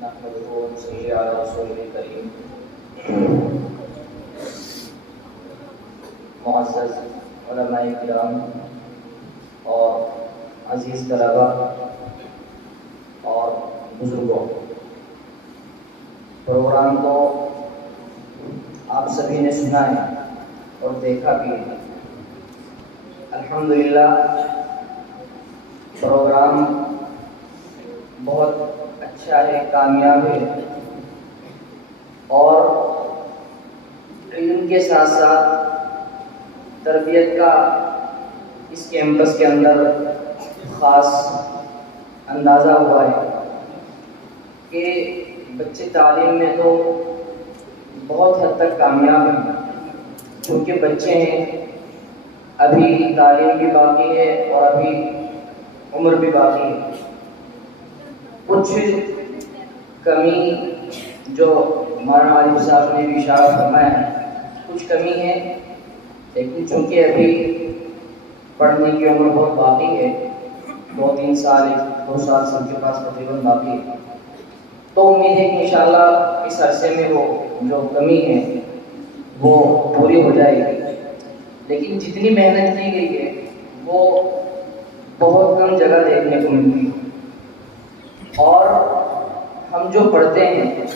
نحمده ونصلي على رسوله الكريم. معزز علماء کرام اور عزیز طلباء اور بزرگوں، پروگرام کو آپ سبھی نے سنا ہے اور دیکھا بھی ہے. الحمدللہ پروگرام بہت اچھا ہے، کامیاب ہے، اور علم کے ساتھ ساتھ تربیت کا اس کیمپس کے اندر خاص اندازہ ہوا ہے کہ بچے تعلیم میں تو بہت حد تک کامیاب ہیں، کیونکہ بچے ہیں، ابھی تعلیم بھی باقی ہے اور ابھی عمر بھی باقی ہے. کچھ کمی جو مولانا عارف صاحب نے بھی اشارہ فرمایا ہے، کچھ کمی ہے، لیکن چونکہ ابھی پڑھنے کی عمر بہت باقی ہے، 2-3 سال 2 سال سب کے پاس تقریباً باقی ہے، تو امید ہے کہ انشاءاللہ اس عرصے میں وہ جو کمی ہے وہ پوری ہو جائے گی. لیکن جتنی محنت کی گئی ہے وہ بہت کم جگہ دیکھنے کو ملتی ہے. اور ہم جو پڑھتے ہیں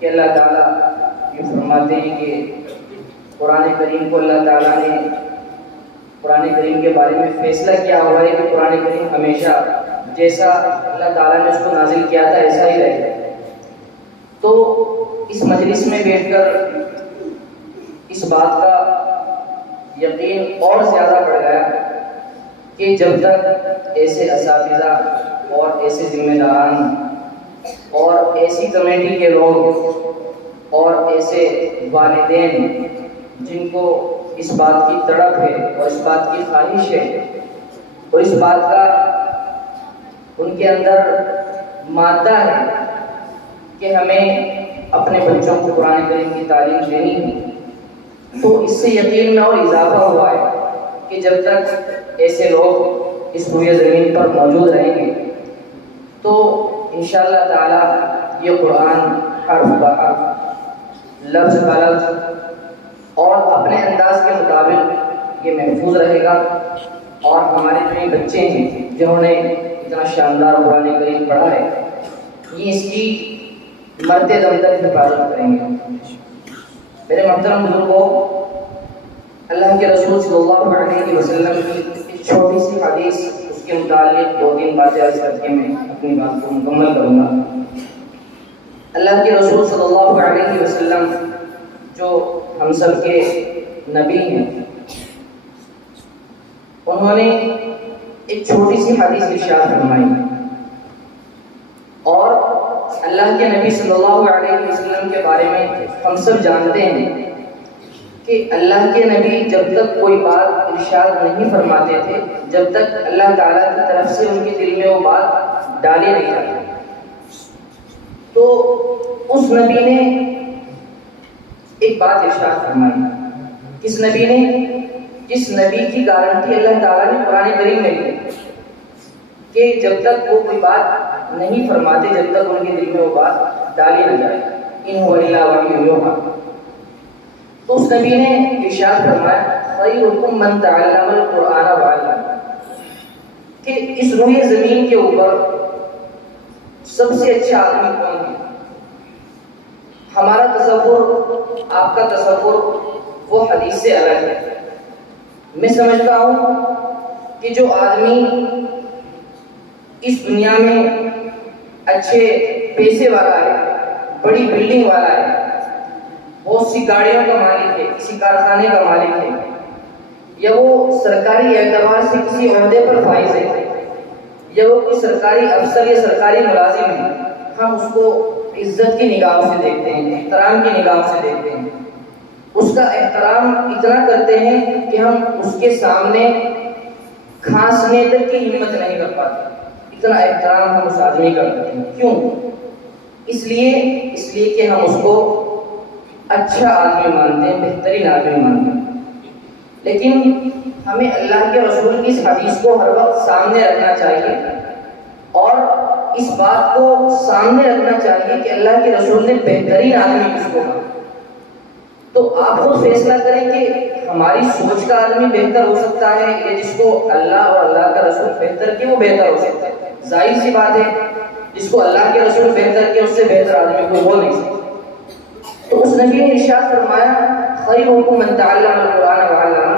کہ اللہ تعالیٰ یہ فرماتے ہیں کہ قرآن کریم کو اللہ تعالیٰ نے قرآن کریم کے بارے میں فیصلہ کیا ہوا ہے کہ قرآن کریم ہمیشہ جیسا اللہ تعالیٰ نے اس کو نازل کیا تھا ایسا ہی رہے گا. تو اس مجلس میں بیٹھ کر اس بات کا یقین اور زیادہ بڑھ گیا کہ جب تک ایسے اساتذہ اور ایسے ذمہ داران اور ایسی کمیٹی کے لوگ اور ایسے والدین جن کو اس بات کی تڑپ ہے اور اس بات کی خواہش ہے اور اس بات کا ان کے اندر مادہ ہے کہ ہمیں اپنے بچوں کو قرآن کریم کی تعلیم دینی ہے، تو اس سے یقین میں اور اضافہ ہوا ہے کہ جب تک ایسے لوگ اس روئے زمین پر موجود رہیں گے تو انشاءاللہ تعالی یہ قرآن حرف بہ حرف، لفظ بہ لفظ اور اپنے انداز کے مطابق یہ محفوظ رہے گا. اور ہمارے جو یہ بچے ہیں جنہوں نے اتنا شاندار قرآن کریم پڑھا ہے، یہ اس کی مرتے دم تک حفاظت کریں گے. میرے محترم بزرگوں، اللہ کے رسول صلی اللہ علیہ وسلم کی ایک چھوٹی سی حدیث، اس کے متعلق 2-3 باتیں عرض کر کے میں اپنی بات کو مکمل کروں گا. اللہ کے رسول صلی اللہ علیہ وسلم جو ہم سب کے نبی ہیں، انہوں نے ایک چھوٹی سی حدیث ارشاد فرمائی. اور اللہ کے نبی صلی اللہ علیہ وسلم کے بارے میں ہم سب جانتے ہیں کہ اللہ کے نبی جب تک کوئی بات ارشاد نہیں فرماتے تھے جب تک اللہ تعالیٰ کی طرف سے ان کے دل میں وہ بات ڈالی نہیں جاتی. تو اس نبی نے ایک بات ارشاد فرمائی. کس نبی نے؟ جس نبی کی گارنٹی اللہ تعالیٰ نے قرآن کریم میں دی کہ جب تک وہ کوئی بات نہیں فرماتے جب تک ان کے دل میں وہ بات ڈالی نہ جائے. ان هو الا وحی یوحی. تو اس نبی نے ارشاد فرمایا خیرکم من تعلم القرآن وعلمہ، کہ اس روئے زمین کے اوپر سب سے اچھا آدمی کون ہے؟ ہمارا تصور، آپ کا تصور وہ حدیث سے الگ ہے. میں سمجھتا ہوں کہ جو آدمی اس دنیا میں اچھے پیسے والا ہے، بڑی بلڈنگ والا ہے، بہت سی گاڑیوں کا مالک ہے، کسی کارخانے کا مالک ہے، یا وہ سرکاری اعتبار سے کسی عہدے پر فائز ہے، یا وہ کوئی سرکاری افسر یا سرکاری ملازم ہے، ہم اس کو عزت کی نگاہ سے دیکھتے ہیں، احترام کی نگاہ سے دیکھتے ہیں، اس کا احترام اتنا کرتے ہیں کہ ہم اس کے سامنے کھانسنے تک کی ہمت نہیں کر پاتے. اتنا احترام ہم اس آدمی کا کرتے ہیں. کیوں؟ اس لیے کہ ہم اس کو اچھا آدمی مانتے ہیں، بہترین آدمی مانتے ہیں. لیکن ہمیں اللہ کے رسول کی اس حدیث کو ہر وقت سامنے رکھنا چاہیے اور اس بات کو سامنے رکھنا چاہیے کہ اللہ کے رسول نے بہترین آدمی کس کو کہا. تو آپ خود فیصلہ کریں کہ ہماری سوچ کا آدمی بہتر ہو سکتا ہے یا جس کو اللہ اور اللہ کا رسول بہتر کیا وہ بہتر ہو سکتا ہے. ظاہر سی بات ہے جس کو اللہ کے رسول بہتر کیا اس سے بہتر آدمی کوئی ہو نہیں سکتا. تو اس نبی نے ارشاد فرمایا خیرکم من تعلم القرآن وعلمہ،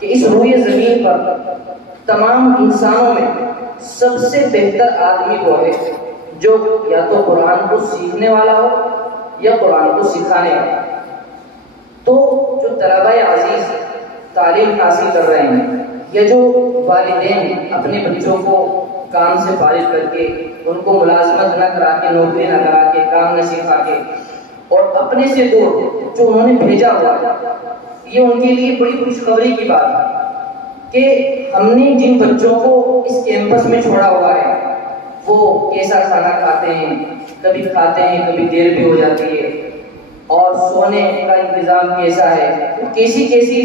کہ اس روئے زمین پر تمام انسانوں میں سب سے بہتر آدمی وہ ہے جو یا تو قرآن کو سیکھنے والا ہو یا قرآن کو سکھانے والا. تو جو طلبہ عزیز تعلیم حاصل کر رہے ہیں یا جو والدین اپنے بچوں کو کام سے فارغ کر کے ان کو ملازمت نہ کرا کے، نوکری نہ کرا کے، کام نہ سکھا کے اور اپنے سے دور جو انہوں نے بھیجا ہوا ہے، یہ ان کے لیے بڑی خوشخبری کی بات ہے کہ ہم نے جن بچوں کو اس کیمپس میں چھوڑا ہوا ہے وہ کیسا کھانا کھاتے ہیں، کبھی کھاتے ہیں کبھی دیر بھی ہو جاتی ہے، اور سونے کا انتظام کیسا ہے، کیسی کیسی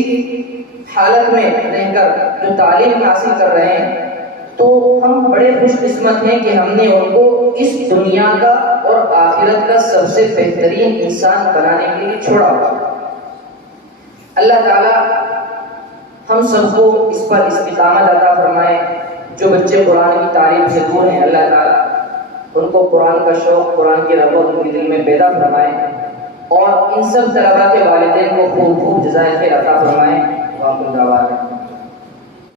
حالت میں رہ کر جو تعلیم حاصل کر رہے ہیں. تو ہم بڑے خوش قسمت ہیں کہ ہم نے ان کو اس دنیا کا اور آخرت کا سب سے بہترین انسان بنانے کے لیے چھوڑا ہوا. اللہ تعالیٰ ہم سب کو اس پر استقامت عطا فرمائے. جو بچے قرآن کی تعلیم سے دور ہیں اللہ تعالیٰ ان کو قرآن کا شوق، قرآن کی رغبت ان کے دل میں پیدا فرمائے، اور ان سب طلباء کے والدین کو خوب خوب جزائے خیر عطا فرمائیں.